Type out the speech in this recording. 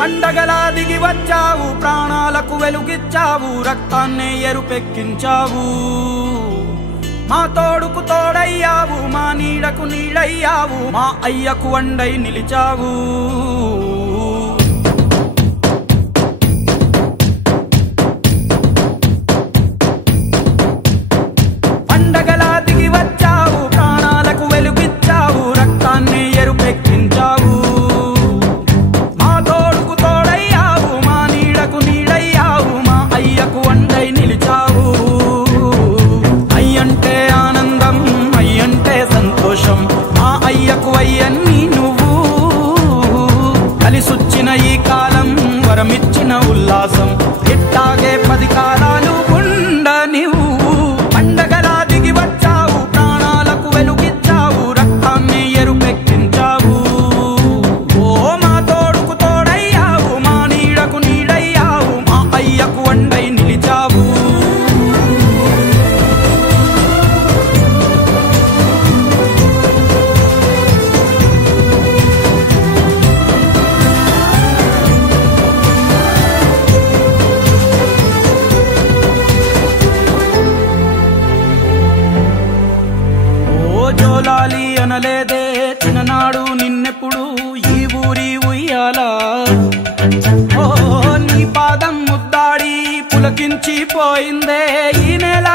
పండగలా దిగి వచ్చావు, ప్రాణాలకు వెలుగిచ్చావు, రక్తాన్నే ఎరుపెక్కించావు. మా తోడుకు తోడయ్యావు, మా నీడకు నీడయ్యావు, మా అయ్యకు అండై నిలిచావు. పండగలా దిగి వచ్చావు, ప్రాణాలకు వెలుగిచ్చావు, రక్తాన్నే ఎరుపెక్కించావు. మా తోడుకు తోడయ్యావు, మా నీడకు నీడయ్యావు, మా అయ్యకు అండై నిలిచావు. అయ్యంటే ఆనందం, అయ్యంటే సంతోషం, మా అయ్యకు అయ్యన్ని నువ్వు. కలిసొచ్చిన ఈ కాలం వరమిచ్చిన ఉల్లాసం, ఇట్టాగే 10 కాలాలు ఉండనివ్వు. పండగలా దిగి వచ్చావు, ప్రాణాలకు వెలుగిచ్చావు, రక్తాన్ని ఎరుపెక్కించావు. ఓ మా తోడుకు తోడయ్యావు, మా నీడకు నీడయ్యావు, మా అయ్యకు అండై నిలిచావు. జోలాలి అనలేదే చిన్ననాడు నిన్నెప్పుడు ఈ ఊరి ఉయ్యాలా. ఓ నీ పాదం ముద్దాడి పులకించి పోయిందే ఈ నెల